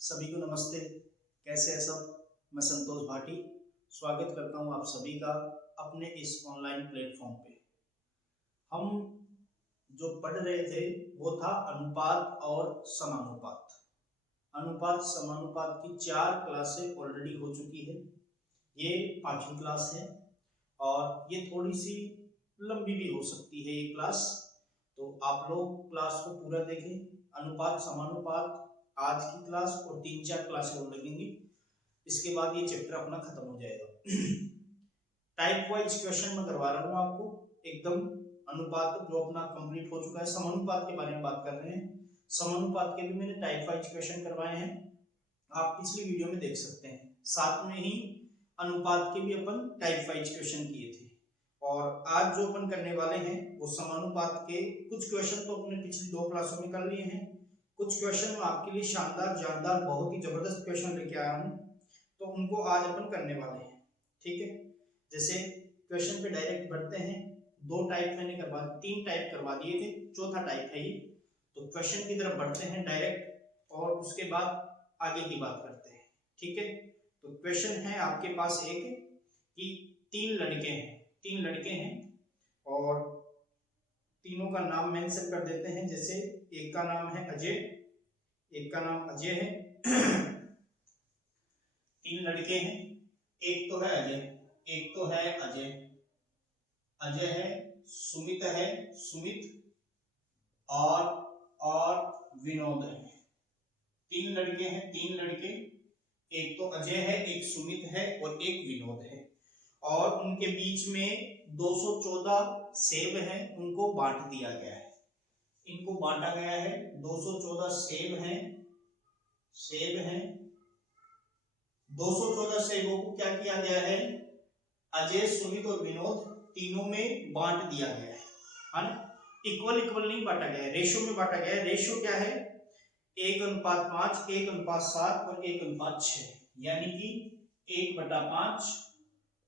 सभी को नमस्ते। कैसे हैं सब? मैं संतोष भाटी स्वागत करता हूं आप सभी का अपने इस ऑनलाइन प्लेटफॉर्म पे। हम जो पढ़ रहे थे वो था अनुपात और समानुपात। अनुपात समानुपात की 4 क्लासें ऑलरेडी हो चुकी है। ये 5वीं क्लास है और ये थोड़ी सी लंबी भी हो सकती है ये क्लास, तो आप लोग क्लास को पूरा देखें। अनुपात समानुपात आज की क्लास और 3-4 क्लासें और लगेंगी, इसके बाद ये चैप्टर अपना खत्म हो जाएगा। टाइप वाइज क्वेश्चन मैं करवा रहा हूँ आपको एकदम। अनुपात जो अपना कंप्लीट हो चुका है, समानुपात के बारे में बात कर रहे हैं। समानुपात के भी मैंने टाइप वाइज क्वेश्चन करवाए हैं, आप पिछली वीडियो में देख सकते हैं। साथ में ही अनुपात के भी अपन टाइप वाइज क्वेश्चन किए थे और आज जो अपन करने वाले हैं वो समानुपात के कुछ क्वेश्चन तो अपने पिछली 2 क्लासों में कर लिए हैं, कुछ क्वेश्चन मैं आपके लिए शानदार जानदार बहुत ही जबरदस्त क्वेश्चन लेके आया हूं, तो उनको आज अपन करने वाले हैं। ठीक है, जैसे क्वेश्चन पे डायरेक्ट बढ़ते हैं। 2 टाइप मैंने करवा 3 टाइप करवा दिए थे, चौथा टाइप है ये। तो क्वेश्चन की तरफ बढ़ते हैं डायरेक्ट और उसके बाद आगे की बात करते हैं। ठीक है, तो क्वेश्चन है आपके पास एक कि 3 लड़के हैं और तीनों का नाम मेंशन कर देते हैं। जैसे एक का नाम है अजय, एक का नाम अजय है। 3 लड़के हैं, एक तो है अजय, एक तो है अजय, अजय है, सुमित है, सुमित और विनोद है। 3 लड़के हैं, 3 लड़के, एक तो अजय है, एक सुमित है और एक विनोद है और उनके बीच में 214 सेब हैं, उनको बांट दिया गया है। इनको बांटा गया है, 214 सेब हैं, 214 सेबों को क्या किया गया है, अजय, सुमित और विनोद तीनों में बांट दिया गया है ना। इक्वल नहीं बांटा गया है, रेशो में बांटा गया है। रेशो क्या है, 1:5, 1:7 और 1:6, यानी कि 1/5,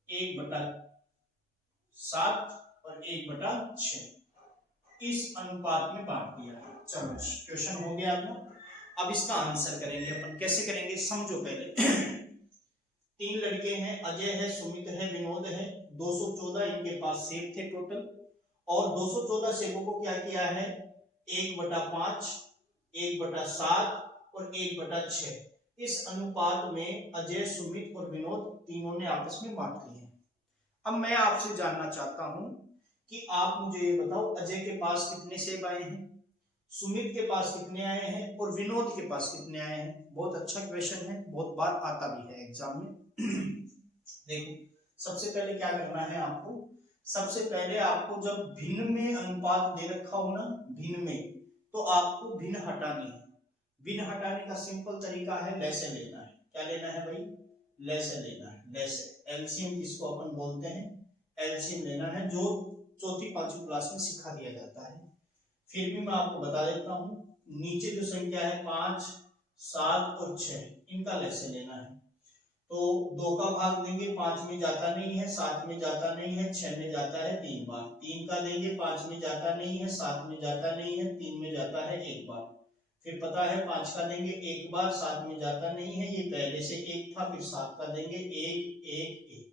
1/7 और 1/6 इस अनुपात में बांट दिया है। चलो क्वेश्चन हो गया अपना। अब इसका आंसर करेंगे अपन। कैसे करेंगे समझो पहले। 3 लड़के हैं, अजय है, सुमित है, विनोद है। 214 इनके पास सेब थे टोटल और 214 सेबों को क्या किया है, 1/5, 1/7 और 1/6 इस अनुपात में अजय, सुमित और विनोद तीनों ने आपस में बांट लिए। अब मैं आपसे जानना चाहता हूं कि आप मुझे ये बताओ, अजय के पास कितने सेब आए हैं, सुमित के पास कितने आए हैं और विनोद के पास कितने आए हैं। बहुत अच्छा क्वेश्चन है, बहुत बार आता भी है एग्जाम में। देखो सबसे पहले क्या करना है आपको, सबसे पहले आपको जब भिन्न में अनुपात दे रखा हो ना, भिन्न में, तो आपको भिन्न हटानी है। भिन्न हटाने का सिंपल तरीका है लैसे लेना है। क्या लेना है भाई, लैसे लेना है। लैसे एलसीएम जिसको अपन बोलते हैं, एलसीएम लेना है, जो 4th-5वीं क्लास में सिखा दिया जाता है। फिर भी मैं आपको बता देता हूं, नीचे जो संख्या है 5, 7 और 6 इनका लैसे लेना है। तो 2 का भाग देंगे, 5 में जाता नहीं है, 7 में जाता नहीं है, 6 में जाता है 3 बार। 3 का देंगे, 5 में जाता नहीं है, 7 में जाता नहीं है, 3 में जाता है 1 बार। फिर पता है 5 का देंगे 1 बार, 7 में जाता नहीं है, ये पहले से 1 था। फिर 7 का देंगे 1 1 1।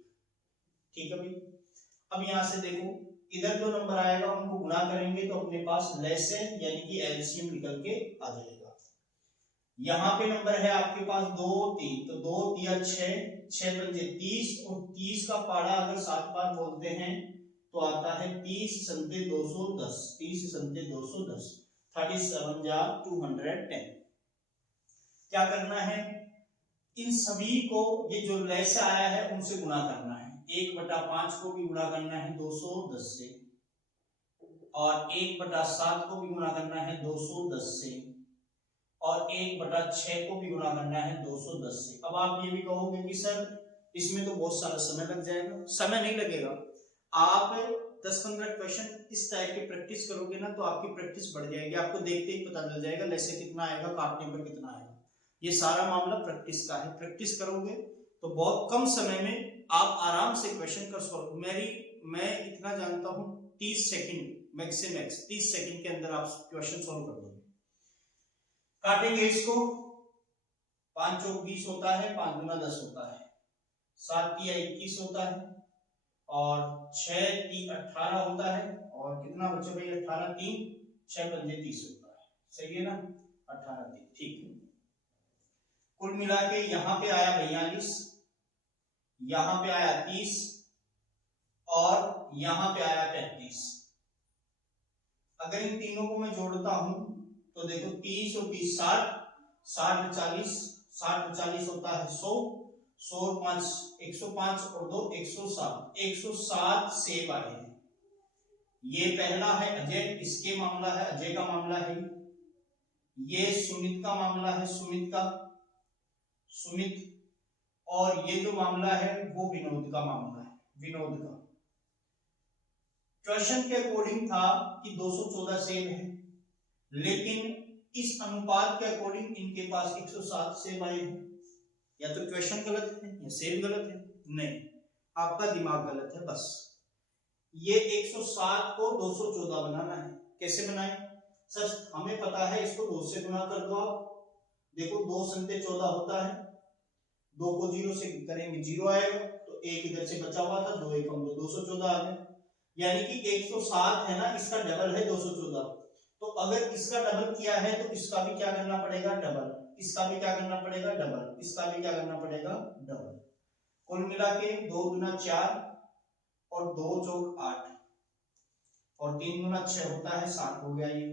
ठीक है भाई। अब यहां से देखो, इधर जो नंबर आएगा उनको गुणा करेंगे तो अपने पास लैसे यानी कि एलसीएम निकल के आ जाएगा। यहाँ पे नंबर है आपके पास 2 3, तो 2 3 6, 6 पंजे 30 और 30 का पारा अगर 7 बार बोलते हैं तो आता है 30 संते 210, 30 संते 210, 37 जा 210। क्या करना है, इन सभी को, ये जो लैसे आया है उनसे गुणा करना है। 1/5 को भी गुणा करना है 210 से और 1/7 को भी गुणा करना है 210 से और 1/6 को भी गुणा करना है 210 से। अब आप ये भी कहोगे कि सर इसमें तो बहुत सारा समय लग जाएगा। समय नहीं लगेगा, आप 10-15 क्वेश्चन इस टाइप के प्रैक्टिस करोगे ना तो आपकी प्रैक्टिस बढ़ जाएगी। आपको देखते ही पता चल जाएगा लैसे कितना आएगा, काटने पर कितना आएगा। ये सारा मामला प्रैक्टिस का है। प्रैक्टिस करोगे तो बहुत कम समय में आप आराम से क्वेश्चन कर सॉल्व। मैं इतना जानता हूं 30 सेकंड मैक्सिमम 30 सेकंड के अंदर आप क्वेश्चन सॉल्व कर दोगे। काटेंगे इसको 5 चौक 20 होता है, 5 दूना 10 होता है, 7 तिया 21 होता है, और 6 ती 18 होता है, और कितना बचे भाई 18 3 6 पंजे 30 होता है, सही है ना, 18 3, ठीक है। कुल मिला के यहाँ पे आया 42, यहाँ पे आया 30 और यहाँ पे आया 35। अगर इन तीनों को मैं जोड़ता हूं तो देखो 30 और 30 60, 60 40, 60 40 होता है 100, 100 और 5 105 और 2 107, 107 सेब आए हैं। ये पहला है अजय, इसके मामला है, अजय का मामला है। ये सुमित का मामला है, सुमित का, सुमित, और ये जो मामला है वो विनोद का मामला है, विनोद का। क्वेश्चन के अकॉर्डिंग था कि 214 सेब है, लेकिन इस अनुपात के अकॉर्डिंग इनके पास 107 सेब आए हैं। या तो क्वेश्चन गलत है या सेब गलत है, नहीं, आपका दिमाग गलत है बस। ये 107 को 214 बनाना है, कैसे बनाए सर? हमें पता है, इसको 2 से गुना कर दो आप, देखो 2 संते 14 होता है, 2 को 0 से करेंगे 0 आएगा, तो 1 इधर से बचा हुआ था, 2 1 कम 214 आ गया। यानी कि 107 है ना, इसका डबल है 214। तो अगर इसका डबल किया है तो इसका भी क्या करना पड़ेगा, डबल, इसका भी क्या करना पड़ेगा, डबल, इसका भी क्या करना पड़ेगा, डबल। कुल मिला के 2 दूना 4 और 2 चौक 8 और 3 दूना 6 होता है, 60 हो गया ये,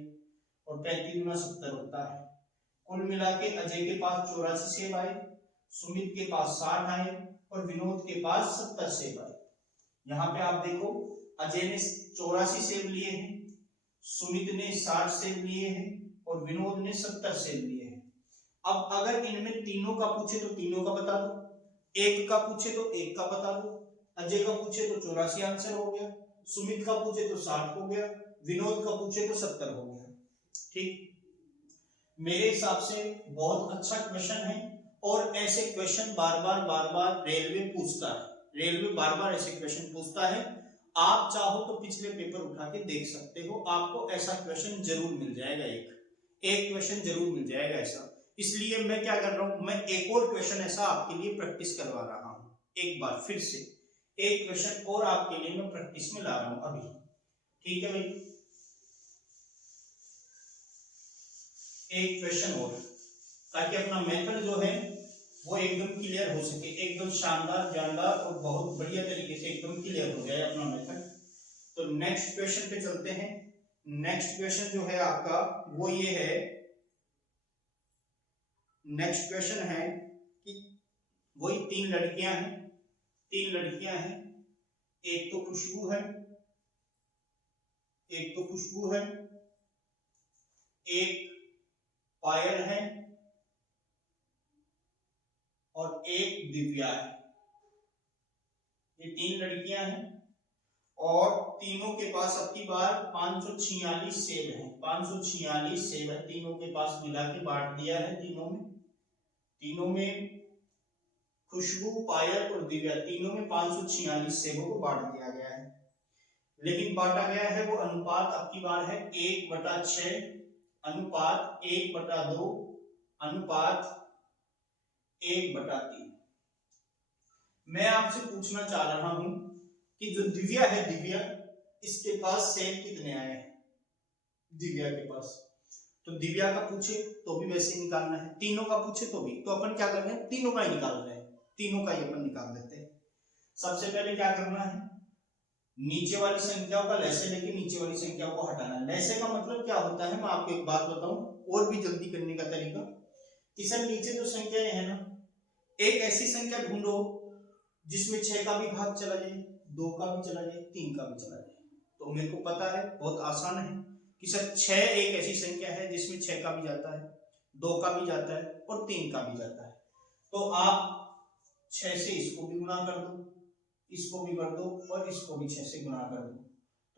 और 35 दूना 70 होता है। कुल मिला के अजय के पास 84 सेब आए, सुमित के पास 60 आए और विनोद के पास 70 सेब आए। यहाँ पे आप देखो, अजय ने 84 सेब लिए हैं, सुमित ने 60 सेब लिए हैं और विनोद ने 70 सेब लिए हैं। अब अगर इनमें तीनों का पूछे तो तीनों का बता दो, एक का पूछे तो एक का बता दो, अजय का पूछे तो 84 आंसर हो गया, सुमित का पूछे तो 60 हो गया, विनोद का पूछे तो 70 हो गया। ठीक, मेरे हिसाब से बहुत अच्छा क्वेश्चन है, और ऐसे क्वेश्चन बार बार रेलवे पूछता है, रेलवे बार बार ऐसे क्वेश्चन पूछता है। आप चाहो तो पिछले पेपर उठा के देख सकते हो, आपको ऐसा क्वेश्चन जरूर मिल जाएगा, एक क्वेश्चन जरूर मिल जाएगा ऐसा। इसलिए मैं क्या कर रहा हूं, मैं एक और क्वेश्चन ऐसा आपके लिए प्रैक्टिस करवा रहा हूं, एक बार फिर से एक क्वेश्चन और आपके लिए मैं प्रैक्टिस में ला रहा हूं अभी। ठीक है भाई, एक क्वेश्चन और, ताकि अपना मेथड जो है वो एकदम क्लियर हो सके, एकदम शानदार, जानदार और बहुत बढ़िया तरीके से एकदम क्लियर हो जाए अपना मेथड। तो नेक्स्ट क्वेश्चन पे चलते हैं। नेक्स्ट क्वेश्चन जो है आपका वो ये है, नेक्स्ट क्वेश्चन है कि वही 3 लड़कियां हैं, 3 लड़कियां हैं, एक तो खुशबू है, एक तो खुशबू है, एक पायल है और एक दिव्या है। ये 3 लड़कियां हैं और तीनों के पास अब की बार 546 सेब है, 546 सेब है, तीनों के पास मिला के बांट दिया है। तीनों में खुशबू, पायल और दिव्या, तीनों में 546 सेबों को बांट दिया गया है, लेकिन बांटा गया है वो अनुपात अब की बार है 1/6, अनुपात 1/2, अनुपात 1/3। मैं आपसे पूछना चाह रहा हूं कि जो दिव्या है, दिव्या, इसके पास सेब कितने आए हैं, दिव्या के पास। तो दिव्या का पूछे तो भी वैसे निकालना है, तीनों का पूछे तो भी, तो अपन क्या कर रहे हैं, तीनों का ही निकाल रहे हैं, तीनों का ही अपन निकाल देते हैं। सबसे पहले क्या करना है, नीचे वाली संख्याओं का लैसे लेके नीचे वाली संख्याओं को हटाना है। लैसे का मतलब क्या होता है, मैं आपको एक बात बताऊं और भी जल्दी करने का तरीका, कि सर नीचे जो संख्याएं है ना, एक ऐसी संख्या ढूंढो जिसमें 6 का भी भाग चला जाए, 2 का भी चला जाए, 3 का भी चला जाए। तो मेरे को पता है, बहुत आसान है कि सर 6 एक ऐसी संख्या है जिसमें 6 का भी जाता है, 2 का भी जाता है और 3 का भी जाता है। तो आप 6 से इसको भी गुणा कर दो, इसको भी कर दो और इसको भी 6 से गुणा कर दो।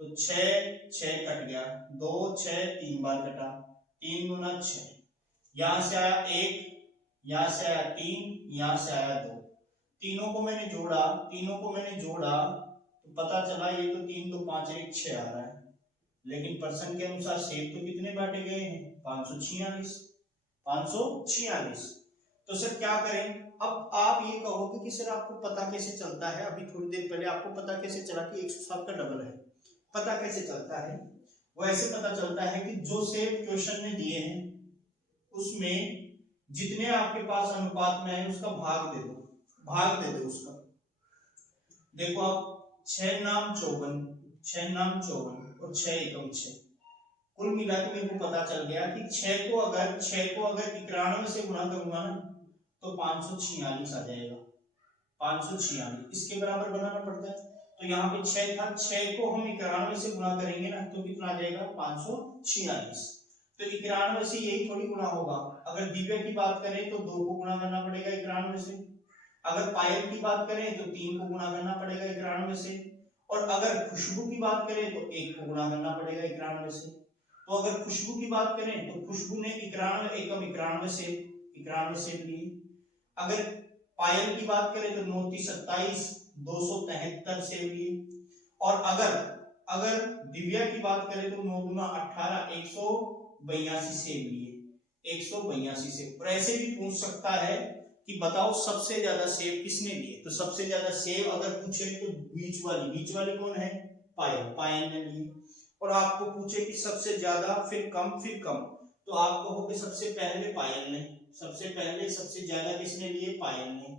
तो 6 कट गया, 2 6 3 बार कटा, 3 गुना 6, यहां से आया 1, यहां से आया 3, यहां से आया 2। तीनों को मैंने जोड़ा तो पता चला ये तो 3 2 5 1 6 आ रहा है, लेकिन प्रश्न के अनुसार सेब तो कितने बांटे गए हैं, 546। तो सर क्या करें? अब आप ये कहोगे कि सर आपको पता कैसे चलता है, अभी थोड़ी देर पहले आपको पता कैसे चला कि 107 का डबल है, पता कैसे चलता है? वो ऐसे पता चलता है कि जो सेम क्वेश्चन में दिए हैं उसमें जितने आपके पास अनुपात में है उसका भाग दे दो, भाग दे दो उसका। देखो आप 6 नाम 54, 6 नाम 54 और 6 एकम 6, कुल मिला के मेरे को पता चल गया कि 6 को अगर 91 से गुणा करूंगा ना तो 546 आ जाएगा, 546 इसके बराबर बनाना पड़ता है। तो यहाँ पे 6 था, 6 को हम 91 से गुणा करेंगे ना तो कितना आ जाएगा? 546। तो 91 से यही थोड़ी गुणा होगा। अगर दिव्य की बात करें तो 2 को गुणा करना पड़ेगा 91 से, अगर पायल की बात करें तो 3 को गुणा करना पड़ेगा 91 से, और अगर खुशबू की बात करें तो 1 को गुणा करना पड़ेगा 91 से। तो अगर खुशबू की बात करें तो खुशबू ने 91 एकम 91 से लिए। अगर पायल की बात करें तो 9 3 27 273 से लिए। और अगर दिव्या की बात करें तो 9 दूना 18 182 से लिए, 182 से। और ऐसे भी पूछ सकता है कि बताओ सबसे ज्यादा सेब किसने लिए, तो सबसे ज्यादा सेब अगर पूछे तो बीच वाली कौन है? पायल ने लिए। और आपको पूछे कि सबसे ज्यादा फिर कम, तो आप कहोगे सबसे पहले पायल ने, सबसे पहले सबसे ज्यादा किसने लिए? पायल ने।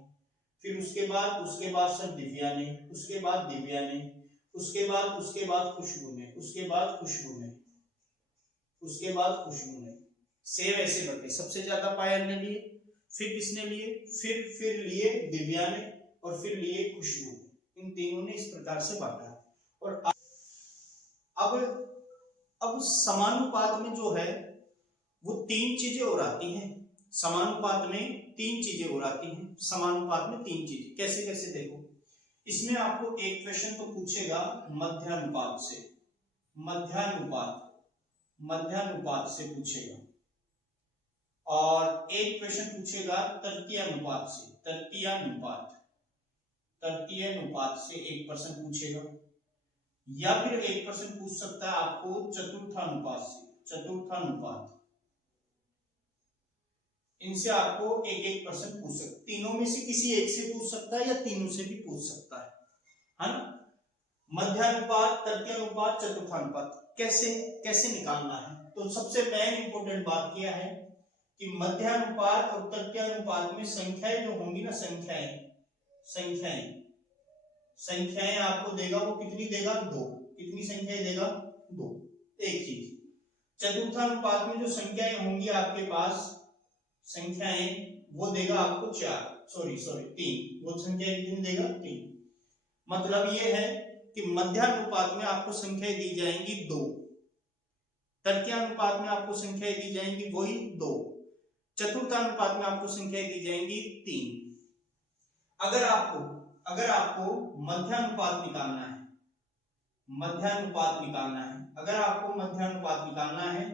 फिर उसके बाद सर दिव्या ने, उसके बाद दिव्या ने, उसके बाद खुशबू ने, उसके बाद खुशबू ने, उसके बाद खुशबू ने। सेब ऐसे बढ़ते, सबसे ज्यादा पायल ने लिए, फिर किसने लिए? फिर लिए दिव्या ने, और फिर लिए खुशबू ने। इन तीनों ने इस प्रकार से बांटा। और अब समानुपात में जो है वो 3 चीजें और आती हैं। समानुपात में 3 चीजें और आती हैं। समानुपात में 3 चीजें कैसे कैसे देखो। इसमें आपको एक क्वेश्चन तो पूछेगा मध्यानुपात से, मध्यानुपात से पूछेगा, और एक क्वेश्चन पूछेगा तृतीयानुपात से, तृतीयानुपात से एक प्रश्न पूछेगा, या फिर एक प्रश्न पूछ सकता है आपको चतुर्थानुपात से, चतुर्थानुपात। इनसे आपको एक एक प्रश्न पूछ सकता, तीनों में से किसी एक से पूछ सकता है या तीनों से भी पूछ सकता है ना। मध्यानुपात, तृतीयानुपात, चतुर्थानुपात कैसे कैसे निकालना है? तो सबसे मेन इंपॉर्टेंट बात क्या है कि मध्यानुपात और तृतीयानुपात में संख्याएं जो होंगी ना, संख्याएं आपको देगा, वो कितनी देगा? 2। कितनी संख्याएं देगा? 2। एक चीज। चतुर्थानुपात में जो संख्याएं होंगी आपके पास, संख्याएं वो देगा आपको 3। वो संख्या कितनी देगा? 3। मतलब ये है कि मध्यानुपात में आपको संख्याएं दी जाएंगी 2, तृतीयानुपात में आपको संख्याएं दी जाएंगी वही 2, चतुर्थानुपात में आपको संख्याएं दी जाएंगी 3। अगर आपको मध्यानुपात निकालना है, अगर आपको मध्यानुपात निकालना है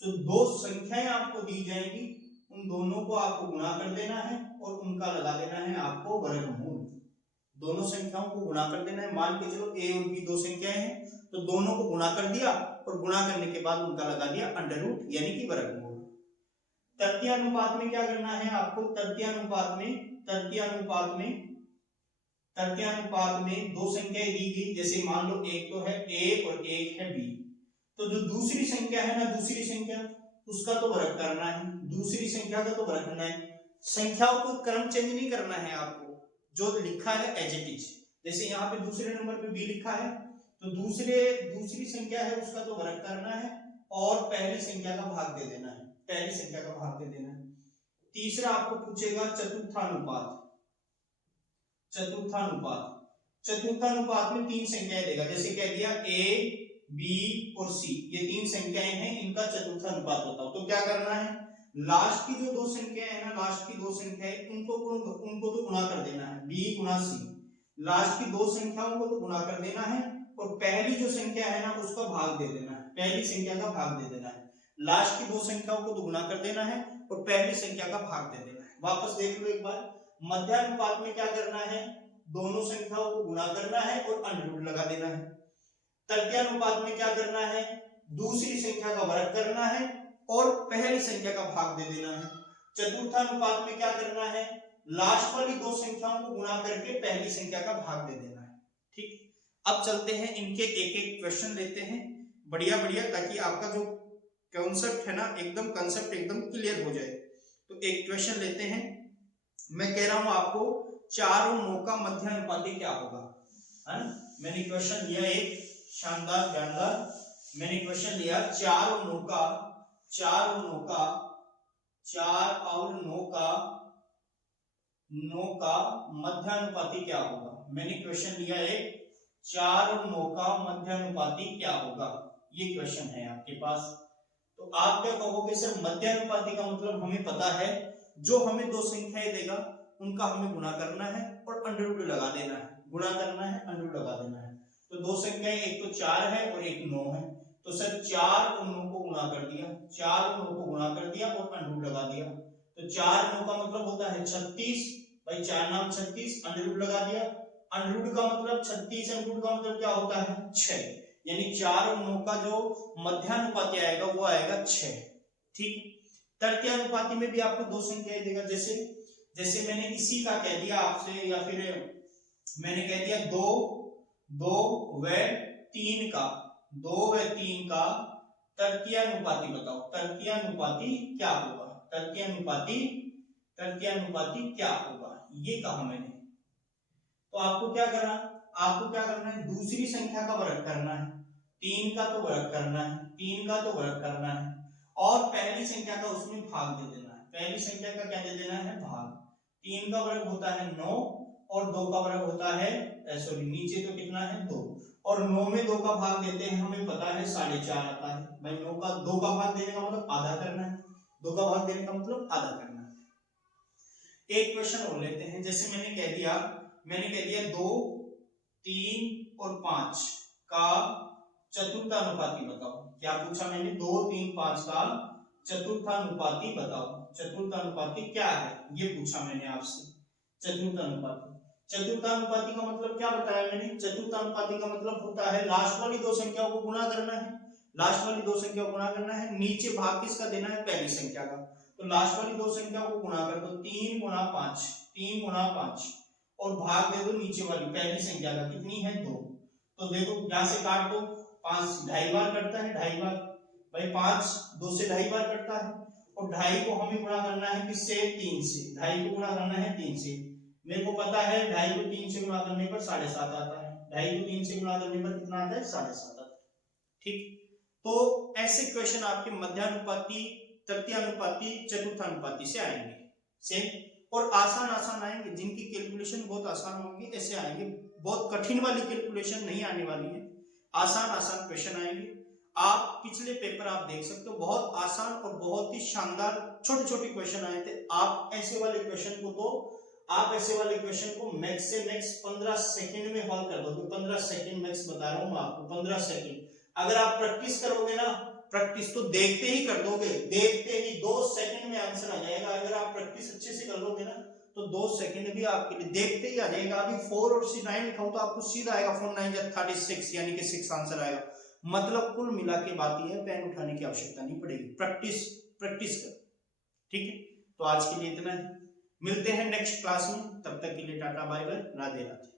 तो 2 संख्याएं आपको दी जाएंगी, उन दोनों को आपको गुणा कर देना है और उनका लगा देना है आपको वर्गमूल। दोनों संख्याओं को गुणा कर देना है। मान के चलो a और b 2 संख्याएं हैं, तो दोनों को गुणा कर दिया और गुणा करने के बाद उनका लगा दिया अंडर रूट यानी कि वर्गमूल। तृतीयानुपात में क्या करना है आपको? तृतीयानुपात में 2 संख्याएं दी गई, जैसे मान लो एक तो है a और एक है b, तो जो दूसरी संख्या है ना, दूसरी संख्या उसका तो वर्ग करना है, दूसरी संख्या का तो वर्ग करना है। संख्याओं को क्रम चेंज नहीं करना है आपको, जो लिखा है एज इट इज। जैसे यहाँ पे दूसरे नंबर पे b लिखा है तो दूसरी संख्या है उसका तो वर्ग करना है और पहली संख्या का भाग दे देना है, तीसरा आपको पूछेगा चतुर्थानुपात में 3 संख्याएं देगा, जैसे कह दिया a b और c, ये 3 संख्याएं हैं, इनका चतुर्थानुपात बताओ। तो क्या करना है? लास्ट की जो 2 संख्याएं है ना, उनको तो गुणा कर देना है, b गुणा c। लास्ट की 2 संख्याओं को तो गुणा कर देना है और पहली जो संख्या है ना उसका भाग दे देना है, पहली संख्या का भाग दे देना है। लास्ट की 2 संख्याओं को तो गुणा कर देना है और पहली संख्या का भाग दे देना है। वापस देख लो एक बार, मध्यानुपात में क्या करना है? दोनों संख्याओं को गुणा करना है और अंडर रूट लगा देना है। तृतीयानुपात में क्या करना है? दूसरी संख्या का वर्ग करना है और पहली संख्या का भाग दे देना है। चतुर्थानुपात में क्या करना है, लास्ट वाली दो संख्याओं को गुणा करके पहली संख्या का भाग दे देना है। ठीक, अब चलते हैं इनके एक एक क्वेश्चन लेते हैं बढ़िया बढ़िया, ताकि आपका जो कॉन्सेप्ट है ना एकदम कंसेप्ट एकदम क्लियर हो जाए। तो एक क्वेश्चन लेते हैं, मैं कह रहा हूं आपको 4 और 9 का मध्यानुपाती क्या होगा, है ना। मैंने क्वेश्चन लिया एक शानदार जानदार, मैंने क्वेश्चन लिया 4 और 9 का 4 और 9 का 4 और 9 का मध्यानुपाती क्या होगा। मैंने क्वेश्चन लिया एक 4 और 9 का मध्यानुपाती क्या होगा, ये क्वेश्चन है आपके पास। तो आप क्या कहोगे, सर मध्यानुपाती का मतलब हमें पता है, जो हमें दो संख्याएं देगा उनका हमें गुणा करना है और अंडर रूट लगा देना है, गुणा करना है अंडर रूट लगा देना है। तो दो संख्याएं एक तो 4 है और एक 9 है, तो सर 4 और 9 को गुणा कर दिया, 4 और 9 को गुणा कर दिया और अंडर रूट लगा दिया। तो 4 9 का मतलब होता है 36, भाई 4 नाम 36, अंडर रूट लगा दिया। अंडर रूट का मतलब 36, अंडर रूट का मतलब क्या होता है 6, यानी 4 और 9 का जो मध्यानुपाती आएगा वो आएगा 6। ठीक, तृतीयानुपाती में भी आपको दो संख्याएं देगा, जैसे मैंने इसी का कह दिया आपसे, या फिर मैंने कह दिया 2 व 3 का, 2 व 3 का तृतीयानुपाती बताओ, तृतीयानुपाती क्या होगा, तृतीयानुपाती क्या होगा, ये कहा मैंने। तो आपको क्या करना है, दूसरी संख्या का वर्ग करना है, 3 का तो वर्ग करना है, 3 का तो वर्ग करना है, और पहली संख्या का उसमें भाग दे देना है। पहली संख्या का क्या दे देना है, भाग। 3 का वर्ग होता है 9 और 2 का वर्ग होता है, सॉरी नीचे तो कितना है 2, और 9 में 2 का भाग देते हैं, हमें पता है 4.5 आता है। भाई 9 का 2 का भाग देने का मतलब आधा करना है, 2 का भाग देने का मतलब आधा करना है। एक क्वेश्चन और लेते हैं, जैसे मैंने कह दिया 2, 3 और 5 का चतुर्थानुपाती बताओ। क्या पूछा मैंने, 2, 3, 5 का चतुर्थानुपाती बताओ। चतुर्थानुपाती क्या है ये पूछा मैंने आपसे। चतुर्थानुपाती का मतलब क्या बताया मैंने, चतुर्थानुपाती का मतलब होता है लास्ट वाली दो संख्याओं को गुणा करना है, लास्ट वाली दो संख्याओं को गुणा करना है, नीचे भाग किसका देना है, पहली संख्या का। तो लास्ट वाली दो संख्याओं को गुणा कर दो, 3 गुणा 5, 3 गुणा 5, और भाग दे दो नीचे वाली पहली संख्या का, कितनी है 2। तो देखो यहां से काट दो, 5 ढाई बार करता है, ढाई बार, भाई 5 2 से ढाई बार करता है, और ढाई को हमें गुणा करना है किससे, 3 से, ढाई को गुणा करना है 3 से। मेरे को पता है ढाई को 3 से गुणा करने पर 7.5 आता है, ढाई को 3 से गुणा करने पर कितना आता है, 7.5 आता है। ठीक, तो ऐसे क्वेश्चन आपके मध्यानुपाती, तृतीयानुपाती, चतुर्थानुपाती से आएंगे सेम, और आसान आएंगे, जिनकी कैलकुलेशन बहुत आसान होंगी ऐसे आएंगे, बहुत कठिन वाली कैलकुलेशन नहीं आने वाली है, आसान क्वेश्चन आएंगे। आप पिछले पेपर आप देख सकते हो, बहुत आसान और बहुत ही शानदार छोटे क्वेश्चन आए थे। आप ऐसे वाले क्वेश्चन को मैक्स से मैक्स 15 सेकंड में हल कर दोगे, 15 सेकंड मैक्स बता रहा हूं मैं आपको, 15 सेकंड। अगर आप प्रैक्टिस करोगे ना, प्रैक्टिस तो देखते ही कर दोगे, देखते ही 2 सेकंड में आंसर आ जाएगा। अगर आप प्रैक्टिस अच्छे से कर दोगे ना तो 2 सेकंड भी आपके लिए देखते ही आ जाएगा। अभी 4 और 9 लिखा हो तो आपको सीधा आएगा 4 9 36, यानी कि 6 आंसर आएगा। मतलब कुल मिला के बात यह है, पेन उठाने की आवश्यकता नहीं पड़ेगी, प्रैक्टिस कर। ठीक है, तो आज के लिए इतना ही, मिलते हैं नेक्स्ट क्लास में, तब तक के लिए tata bye bye, Radhe Radhe.